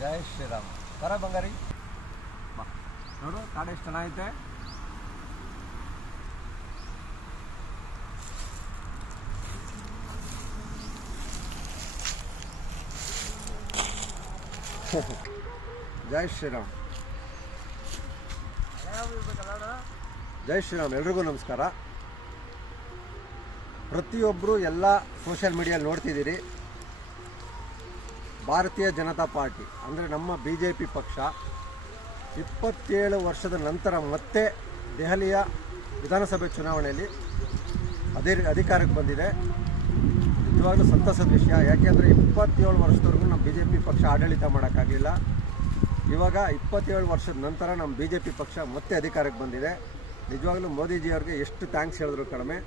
ಜೈ ಶ್ರೀರಾಮ್. ಬರ ಬಂಗಾರಿ ಬಾ, ನೋಡು ಕಾಡು ಎಷ್ಟು ಚೆನ್ನಾಗೈತೆ. ಜೈ ಶ್ರೀರಾಮ್. ಜೈ ಶ್ರೀರಾಮ್. ಎಲ್ರಿಗೂ ನಮಸ್ಕಾರ. ಪ್ರತಿಯೊಬ್ಬರು ಎಲ್ಲ ಸೋಷಿಯಲ್ ಮೀಡಿಯಲ್ಲಿ ನೋಡ್ತಿದ್ದೀರಿ, ಭಾರತೀಯ ಜನತಾ ಪಾರ್ಟಿ ಅಂದರೆ ನಮ್ಮ BJP ಪಕ್ಷ 27 ವರ್ಷದ ನಂತರ ಮತ್ತೆ ದೆಹಲಿಯ ವಿಧಾನಸಭೆ ಚುನಾವಣೆಯಲ್ಲಿ ಅಧಿಕಾರಕ್ಕೆ ಬಂದಿದೆ. ನಿಜವಾಗ್ಲೂ ಸಂತಸದ ವಿಷಯ. ಯಾಕೆಂದರೆ 27 ವರ್ಷದವರೆಗೂ ನಮ್ಮ BJP ಪಕ್ಷ ಆಡಳಿತ ಮಾಡೋಕ್ಕಾಗಲಿಲ್ಲ. ಇವಾಗ 27 ವರ್ಷದ ನಂತರ ನಮ್ಮ BJP ಪಕ್ಷ ಮತ್ತೆ ಅಧಿಕಾರಕ್ಕೆ ಬಂದಿದೆ. ನಿಜವಾಗ್ಲೂ ಮೋದಿಜಿಯವ್ರಿಗೆ ಎಷ್ಟು ಥ್ಯಾಂಕ್ಸ್ ಹೇಳಿದ್ರು ಕಡಿಮೆ.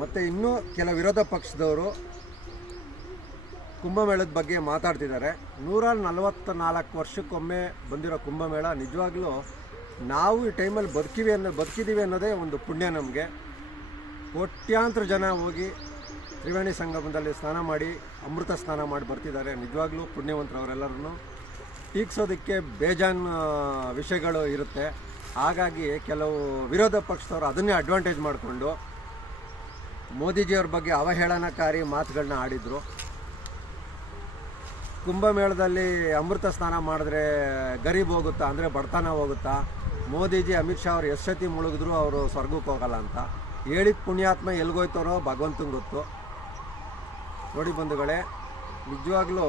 ಮತ್ತು ಇನ್ನೂ ಕೆಲ ವಿರೋಧ ಪಕ್ಷದವರು ಕುಂಭಮೇಳದ ಬಗ್ಗೆ ಮಾತಾಡ್ತಿದ್ದಾರೆ. 144 ವರ್ಷಕ್ಕೊಮ್ಮೆ ಬಂದಿರೋ ಕುಂಭಮೇಳ. ನಿಜವಾಗ್ಲೂ ನಾವು ಈ ಟೈಮಲ್ಲಿ ಬದುಕಿದ್ದೀವಿ ಅನ್ನೋದೇ ಒಂದು ಪುಣ್ಯ ನಮಗೆ. ಕೋಟ್ಯಾಂತರ ಜನ ಹೋಗಿ ತ್ರಿವೇಣಿ ಸಂಗಮದಲ್ಲಿ ಸ್ನಾನ ಮಾಡಿ ಅಮೃತ ಸ್ನಾನ ಮಾಡಿ ಬರ್ತಿದ್ದಾರೆ. ನಿಜವಾಗ್ಲೂ ಪುಣ್ಯವಂತರು ಅವರೆಲ್ಲರೂ. ಟೀಕ್ಸೋದಕ್ಕೆ ಬೇಜಾನ್ ವಿಷಯಗಳು ಇರುತ್ತೆ. ಹಾಗಾಗಿ ಕೆಲವು ವಿರೋಧ ಪಕ್ಷದವರು ಅದನ್ನೇ ಅಡ್ವಾಂಟೇಜ್ ಮಾಡಿಕೊಂಡು ಮೋದಿಜಿಯವ್ರ ಬಗ್ಗೆ ಅವಹೇಳನಕಾರಿ ಮಾತುಗಳನ್ನ ಆಡಿದರು. ಕುಂಭಮೇಳದಲ್ಲಿ ಅಮೃತ ಸ್ನಾನ ಮಾಡಿದ್ರೆ ಗರೀಬ್ ಹೋಗುತ್ತಾ, ಅಂದರೆ ಬಡತನ ಹೋಗುತ್ತಾ, ಮೋದಿಜಿ ಅಮಿತ್ ಶಾ ಅವರು ಎಷ್ಟು ಸತಿ ಮುಳುಗಿದ್ರು ಅವರು ಸ್ವರ್ಗಕ್ಕೆ ಹೋಗಲ್ಲ ಅಂತ ಹೇಳಿದ ಪುಣ್ಯಾತ್ಮ ಎಲ್ಗೋಯ್ತಾರೋ ಭಗವಂತಂಗೆ ಗೊತ್ತು. ನೋಡಿ ಬಂಧುಗಳೇ, ನಿಜವಾಗ್ಲೂ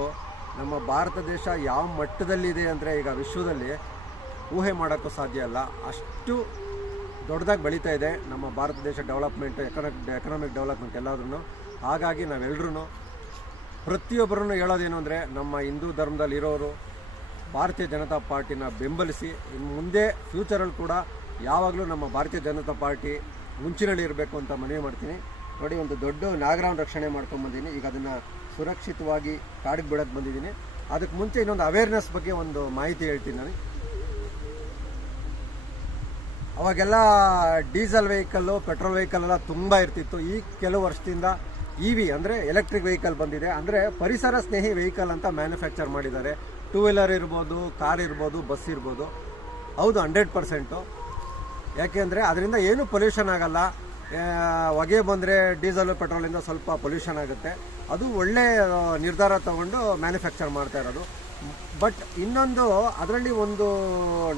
ನಮ್ಮ ಭಾರತ ದೇಶ ಯಾವ ಮಟ್ಟದಲ್ಲಿದೆ ಅಂದರೆ ಈಗ ವಿಶ್ವದಲ್ಲಿ ಊಹೆ ಮಾಡೋಕ್ಕೂ ಸಾಧ್ಯ ಇಲ್ಲ. ಅಷ್ಟು ದೊಡ್ಡದಾಗಿ ಬೆಳೀತಾ ಇದೆ ನಮ್ಮ ಭಾರತ ದೇಶ ಡೆವಲಪ್ಮೆಂಟ್, ಎಕನಾಮಿಕ್ ಡೆವಲಪ್ಮೆಂಟ್ ಎಲ್ಲಾದ್ರೂ. ಹಾಗಾಗಿ ನಾವೆಲ್ಲರೂ ಪ್ರತಿಯೊಬ್ಬರನ್ನು ಹೇಳೋದೇನು ಅಂದರೆ, ನಮ್ಮ ಹಿಂದೂ ಧರ್ಮದಲ್ಲಿರೋರು ಭಾರತೀಯ ಜನತಾ ಪಾರ್ಟಿನ ಬೆಂಬಲಿಸಿ. ಇನ್ನು ಮುಂದೆ ಫ್ಯೂಚರಲ್ಲಿ ಕೂಡ ಯಾವಾಗಲೂ ನಮ್ಮ ಭಾರತೀಯ ಜನತಾ ಪಾರ್ಟಿ ಮುಂಚಿನಲ್ಲಿ ಇರಬೇಕು ಅಂತ ಮನವಿ ಮಾಡ್ತೀನಿ. ನೋಡಿ, ಒಂದು ದೊಡ್ಡ ನಾಗರವನ್ನು ರಕ್ಷಣೆ ಮಾಡ್ಕೊಂಬಂದಿದ್ದೀನಿ. ಈಗ ಅದನ್ನು ಸುರಕ್ಷಿತವಾಗಿ ಕಾಡಿಗೆ ಬಿಡೋಕ್ಕೆ ಬಂದಿದ್ದೀನಿ. ಅದಕ್ಕೆ ಮುಂಚೆ ಇನ್ನೊಂದು ಅವೇರ್ನೆಸ್ ಬಗ್ಗೆ ಒಂದು ಮಾಹಿತಿ ಹೇಳ್ತೀನಿ ನಾನು. ಅವಾಗೆಲ್ಲ ಡೀಸೆಲ್ ವೆಹಿಕಲ್ಲು, ಪೆಟ್ರೋಲ್ ವೆಹಿಕಲ್ ಎಲ್ಲ ತುಂಬ ಇರ್ತಿತ್ತು. ಈ ಕೆಲವು ವರ್ಷದಿಂದ EV ಅಂದರೆ ಎಲೆಕ್ಟ್ರಿಕ್ ವೆಹಿಕಲ್ ಬಂದಿದೆ. ಅಂದರೆ ಪರಿಸರ ಸ್ನೇಹಿ ವೆಹಿಕಲ್ ಅಂತ ಮ್ಯಾನುಫ್ಯಾಕ್ಚರ್ ಮಾಡಿದ್ದಾರೆ. 2 ವೀಲರ್ ಇರ್ಬೋದು, ಕಾರ್ ಇರ್ಬೋದು, ಬಸ್ ಇರ್ಬೋದು. ಹೌದು, 100%. ಯಾಕೆಂದರೆ ಅದರಿಂದ ಏನೂ ಪೊಲ್ಯೂಷನ್ ಆಗಲ್ಲ. ಹೊಗೆ ಬಂದರೆ ಡೀಸೆಲು ಪೆಟ್ರೋಲಿಂದ ಸ್ವಲ್ಪ ಪೊಲ್ಯೂಷನ್ ಆಗುತ್ತೆ. ಅದು ಒಳ್ಳೆ ನಿರ್ಧಾರ ತಗೊಂಡು ಮ್ಯಾನುಫ್ಯಾಕ್ಚರ್ ಮಾಡ್ತಾ ಇರೋದು. ಬಟ್ ಇನ್ನೊಂದು ಅದರಲ್ಲಿ ಒಂದು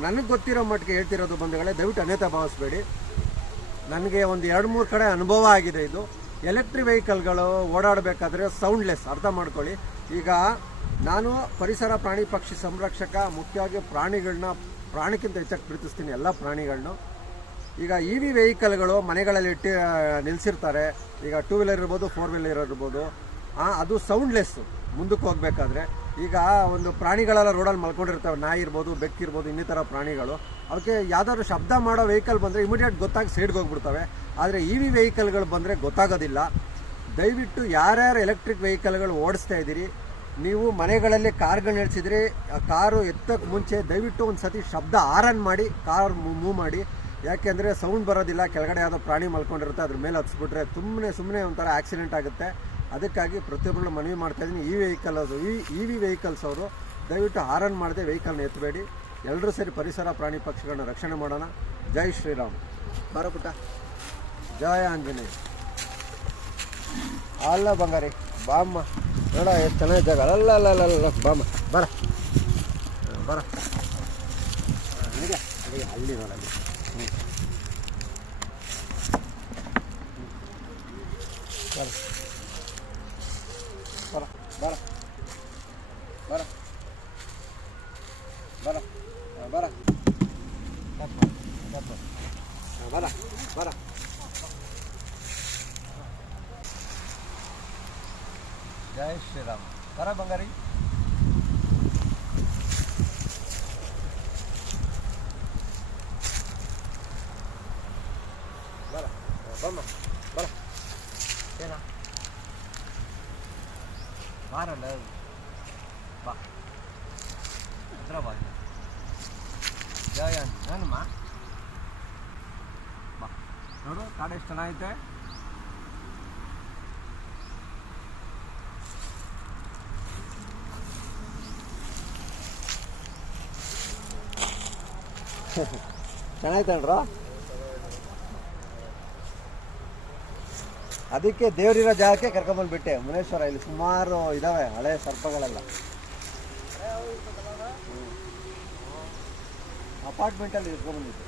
ನನಗೆ ಗೊತ್ತಿರೋ ಮಟ್ಟಿಗೆ ಹೇಳ್ತಿರೋದು ಬಂಧುಗಳೇ, ದಯವಿಟ್ಟು ಅನ್ಯತಾ ಭಾವಿಸ್ಬೇಡಿ. ನನಗೆ ಒಂದು 2-3 ಕಡೆ ಅನುಭವ ಆಗಿದೆ. ಇದು ಎಲೆಕ್ಟ್ರಿಕ್ ವೆಹಿಕಲ್ಗಳು ಓಡಾಡಬೇಕಾದ್ರೆ ಸೌಂಡ್ಲೆಸ್, ಅರ್ಥ ಮಾಡ್ಕೊಳ್ಳಿ. ಈಗ ನಾನು ಪರಿಸರ ಪ್ರಾಣಿ ಪಕ್ಷಿ ಸಂರಕ್ಷಕ, ಮುಖ್ಯವಾಗಿ ಪ್ರಾಣಿಗಿಂತ ಹೆಚ್ಚಾಗಿ ಪ್ರೀತಿಸ್ತೀನಿ ಎಲ್ಲ ಪ್ರಾಣಿಗಳನ್ನೂ. ಈಗ EV ವೆಹಿಕಲ್ಗಳು ಮನೆಗಳಲ್ಲಿ ನಿಲ್ಲಿಸಿರ್ತಾರೆ. ಈಗ 2 ವೀಲರ್ ಇರ್ಬೋದು, 4 ವೀಲರ್ ಇರ್ಬೋದು. ಅದು ಸೌಂಡ್ಲೆಸ್ಸು ಮುಂದಕ್ಕೆ ಹೋಗಬೇಕಾದ್ರೆ. ಈಗ ಒಂದು ಪ್ರಾಣಿಗಳೆಲ್ಲ ರೋಡಲ್ಲಿ ಮಲ್ಕೊಂಡಿರ್ತವೆ, ನಾಯಿ ಇರ್ಬೋದು, ಬೆಕ್ಕಿರ್ಬೋದು, ಇನ್ನಿತರ ಪ್ರಾಣಿಗಳು. ಅವಕ್ಕೆ ಯಾವುದಾದ್ರು ಶಬ್ದ ಮಾಡೋ ವೆಹಿಕಲ್ ಬಂದರೆ ಇಮಿಡಿಯೇಟ್ ಗೊತ್ತಾಗಿ ಸೈಡ್ಗೆ ಹೋಗ್ಬಿಡ್ತವೆ. ಆದರೆ EV ವೆಹಿಕಲ್ಗಳು ಬಂದರೆ ಗೊತ್ತಾಗೋದಿಲ್ಲ. ದಯವಿಟ್ಟು ಯಾರ್ಯಾರು ಎಲೆಕ್ಟ್ರಿಕ್ ವೆಹಿಕಲ್ಗಳು ಓಡಿಸ್ತಾ ಇದ್ದೀರಿ, ನೀವು ಮನೆಗಳಲ್ಲಿ ಕಾರ್ಗಳು ನಡೆಸಿದ್ರೆ ಕಾರು ಎತ್ತಕ್ಕೆ ಮುಂಚೆ ದಯವಿಟ್ಟು ಒಂದು ಸತಿ ಶಬ್ದ ಆರನ್ ಮಾಡಿ ಕಾರ್ ಮೂವ್ ಮಾಡಿ. ಯಾಕೆಂದರೆ ಸೌಂಡ್ ಬರೋದಿಲ್ಲ. ಕೆಳಗಡೆ ಯಾವುದೋ ಪ್ರಾಣಿ ಮಲ್ಕೊಂಡಿರುತ್ತೆ, ಅದ್ರ ಮೇಲೆ ಹತ್ಸ್ಬಿಟ್ರೆ ಸುಮ್ಮನೆ ಒಂಥರ ಆಕ್ಸಿಡೆಂಟ್ ಆಗುತ್ತೆ. ಅದಕ್ಕಾಗಿ ಪ್ರತಿಯೊಬ್ಬರನ್ನು ಮನವಿ ಮಾಡ್ತಾಯಿದ್ದೀನಿ. EV ವೆಹಿಕಲ್ಸ್ ಅವರು ದಯವಿಟ್ಟು ಹಾರನ್ ಮಾಡದೆ ವೆಹಿಕಲ್ನ ಎತ್ತಬೇಡಿ. ಎಲ್ಲರೂ ಸೇರಿ ಪರಿಸರ ಪ್ರಾಣಿ ಪಕ್ಷಿಗಳನ್ನ ರಕ್ಷಣೆ ಮಾಡೋಣ. ಜೈ ಶ್ರೀರಾಮ್. ಬರೋ ಪುಟ್ಟ. ಜಯ ಆಂಜನೇಯ. ಅಲ್ಲ ಬಂಗಾರಿ ಬಾಮ್ಮ, ನೋಡ ಎಷ್ಟು ಚೆನ್ನಾಗಿ ಜಾಗ. ಅಲ್ಲ ಬಾಮ್ಮ, ಬರ ಬರ. ಅಲ್ಲಿ ನೋಡಲ್ಲಿ. ಬರ ಬರ ಬರ ಬರ ಬರ ಬರ ಬರ. ಜೈ ಶ್ರೀರಾಮ್. ಬರ ಬಂಗಾರಿ. ಬರ ಬಮ್ಮ, ಬರ. ಏನ ಬಾರಲ್ಲ, ಬಾ ಹತ್ರ ಬಾ. ಜಯ ಏನಮ್ಮ, ಬಾ. ನೋಡು ಕಾಡು ಎಷ್ಟು ಚೆನ್ನಾಗೈತೆ. ಚೆನ್ನಾಯ್ತಣ್ರ. ಅದಕ್ಕೆ ದೇವರಿರೋ ಜಾಗಕ್ಕೆ ಕರ್ಕೊಂಬಂದ್ಬಿಟ್ಟೆ ಮುನೇಶ್ವರ. ಇಲ್ಲಿ ಸುಮಾರು ಇದಾವೆ ಹಳೆ ಸರ್ಪಗಳೆಲ್ಲ. ಅಪಾರ್ಟ್ಮೆಂಟಲ್ಲಿ ಇಟ್ಕೊಂಡ್ಬಂದಿದ್ದೆ.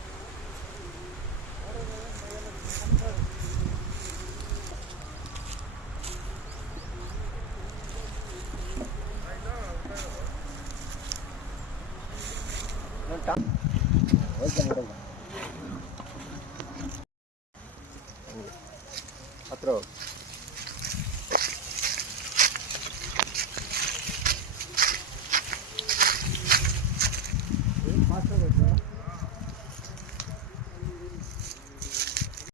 ಹತ್ರ